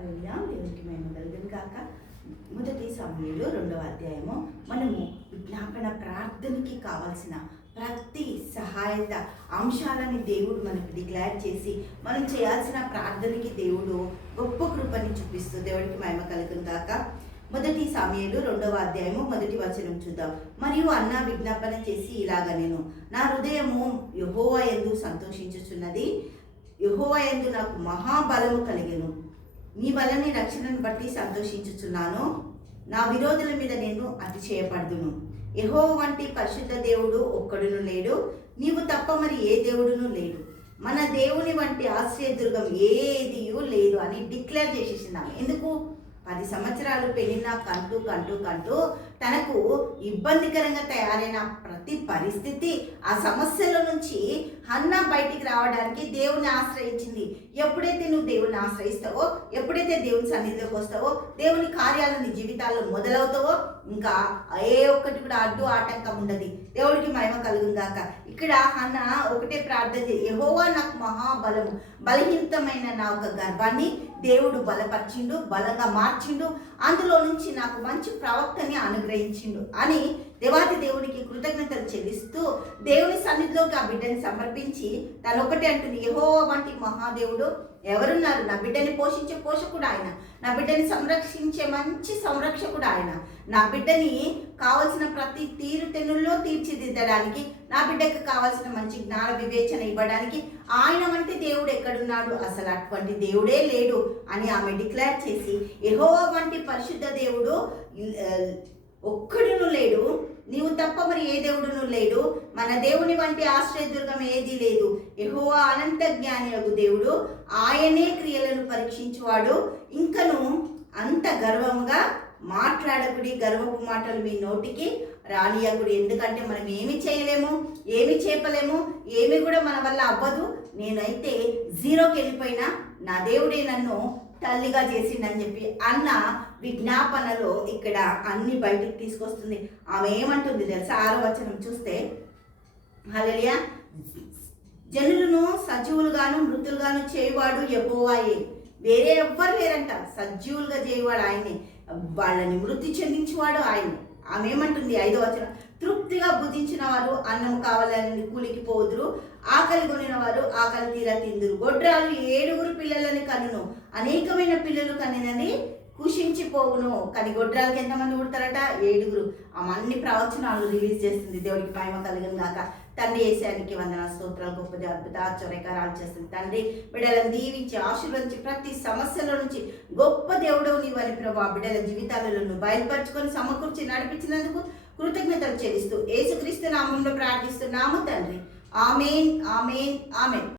హల్లెలూయా. దేవునికి మహిమ కలుగును గాక. మొదటి సమూయేలు 2వ అధ్యాయము. మనము విజ్ఞాపన ప్రార్థనకి కావాల్సిన ప్రతి సహాయత అంశాలని దేవుడు మనకు డిక్లేర్ చేసి మనం చేయాల్సిన ప్రార్థనకి దేవుడు గొప్ప కృపని చూపిస్తూ దేవుడికి మహిమ కలుగును గాక. మొదటి సమూయేలు 2వ అధ్యాయము 1వ వచనం చూద్దాం. మరియు అన్న విజ్ఞాపన చేసి ఇలాగ నేను నా హృదయము యెహోవా యందు సంతోషించుచున్నది, యెహోవా యందు నాకు మహాబలము కలిగెను. నీ వలని రక్షణను బట్టి సంతోషించుచున్నాను. నా విరోధుల మీద నేను అతిశయపడుదును. యెహోవా వంటి పరిశుద్ధ దేవుడు ఒక్కడును లేడు, నీవు తప్ప మరి ఏ దేవుడును లేడు. మన దేవుని వంటి ఆశ్రయదుర్గం ఏదియూ లేదు అని డిక్లేర్ చేసేసిందాము. ఎందుకు? 10 సంవత్సరాలు పెళ్ళిన కంటూ తనకు ఇబ్బందికరంగా తయారైన ప్రతి పరిస్థితి, ఆ సమస్యల నుంచి హన్నా బయటికి రావడానికి దేవుని ఆశ్రయించింది. ఎప్పుడైతే నువ్వు దేవుని ఆశ్రయిస్తావో, ఎప్పుడైతే దేవుని సన్నిధిలోకి వస్తావో, దేవుని కార్యాలు నీ జీవితాల్లో మొదలవుతావో, ఇంకా ఏ ఒక్కటి కూడా అడ్డు ఆటంకం ఉండదు. దేవుడికి మహిమ కలుగును గాక. ఇక్కడ హన్నా ఒకటే ప్రార్థన చేసి, యెహోవా నాకు మహాబలము, బలహీనమైన నా ఒక గర్భాన్ని దేవుడు బలపరిచిండు, బలంగా మార్చిండు, అందులో నుంచి నాకు మంచి ప్రవక్తని అనుగ్రహించిండు అని దేవాది దేవునికి కృతజ్ఞతలు చెల్లిస్తూ దేవుని సన్నిధిలోకి ఆ బిడ్డని సమర్పించి తను ఒకటే అంటుంది, యెహోవా వంటి మహాదేవుడు ఎవరున్నారు? నా బిడ్డని పోషించే పోషకుడు ఆయన, నా బిడ్డని సంరక్షించే మంచి సంరక్షకుడు ఆయన, నా బిడ్డని కావలసిన ప్రతి తీరుతెన్నుల్లో తీర్చిదిద్దడానికి, నా బిడ్డకు కావాల్సిన మంచి జ్ఞాన వివేచన ఇవ్వడానికి ఆయన వంటి దేవుడు ఎక్కడున్నాడు? అసలు అటువంటి దేవుడే లేడు అని ఆమె డిక్లేర్ చేసి, యెహోవా వంటి పరిశుద్ధ దేవుడు ఒక్కడును లేడు, నీవు తప్ప మరి ఏ దేవుడును లేడు, మన దేవుని వంటి ఆశ్రయదుర్గం ఏదీ లేదు. యెహోవా అనంత జ్ఞానియగు దేవుడు, ఆయనే క్రియలను పరీక్షించువాడు. ఇంకను అంత గర్వముగా మాట్లాడకుడి, గర్వపు మాటలు మీ నోటికి రానియకుడి. ఎందుకంటే మనం ఏమి చేయలేము, ఏమి చేపలేము, ఏమి కూడా మన వల్ల అవ్వదు. నేనైతే జీరోకి వెళ్ళిపోయినా నా దేవుడే నన్ను తల్లిగా చేసిండని చెప్పి అన్న విజ్ఞాపనలో ఇక్కడ అన్ని బయటికి తీసుకొస్తుంది. ఆమె ఏమంటుంది తెలుసా? 6వ వచనం చూస్తే, హల్లెలూయా, జనులను సజీవులుగాను మృతులుగాను చేయువాడు యెహోవాయే, వేరే ఎవ్వరు లేరంట. సజీవులుగా చేయవాడు ఆయనే, వాళ్ళని మృతి చెందించేవాడు ఆయనే. ఆమె ఏమంటుంది? 5వ వచనం, తృప్తిగా భుజించిన వారు అన్నం కావాలని కూలికి పోదురు, ఆకలి కొనిన వారు ఆకలి తీరా తిందురు. గొడ్రాలు 7 పిల్లలని కనును, అనేకమైన పిల్లలు కనినని కుషించిపోవును. కానీ గొడ్రాలకి ఎంతమంది పుడతారట? 7. అన్ని ప్రవచనాలు రిలీజ్ చేస్తుంది. దేవుడికి మహిమ కలుగును గాక. తండ్రి యేసయ్యానికి వందన స్తోత్రాలు. గొప్పది, అద్భుత, ఆశ్చర్యకరాలు చేస్తుంది. తండ్రి బిడ్డలను దీవించి ఆశీర్వదించి ప్రతి సమస్యల నుంచి గొప్ప దేవుడు నీవని ప్రభు ఆ బిడ్డల జీవితాలను బయలుపరుచుకొని సమకూర్చి నడిపించినందుకు కృతజ్ఞతలు చెల్లిస్తూ యేసుక్రీస్తు నామంలో ప్రార్థిస్తున్నాము తండ్రి. ఆమేన్, ఆమేన్, ఆమేన్.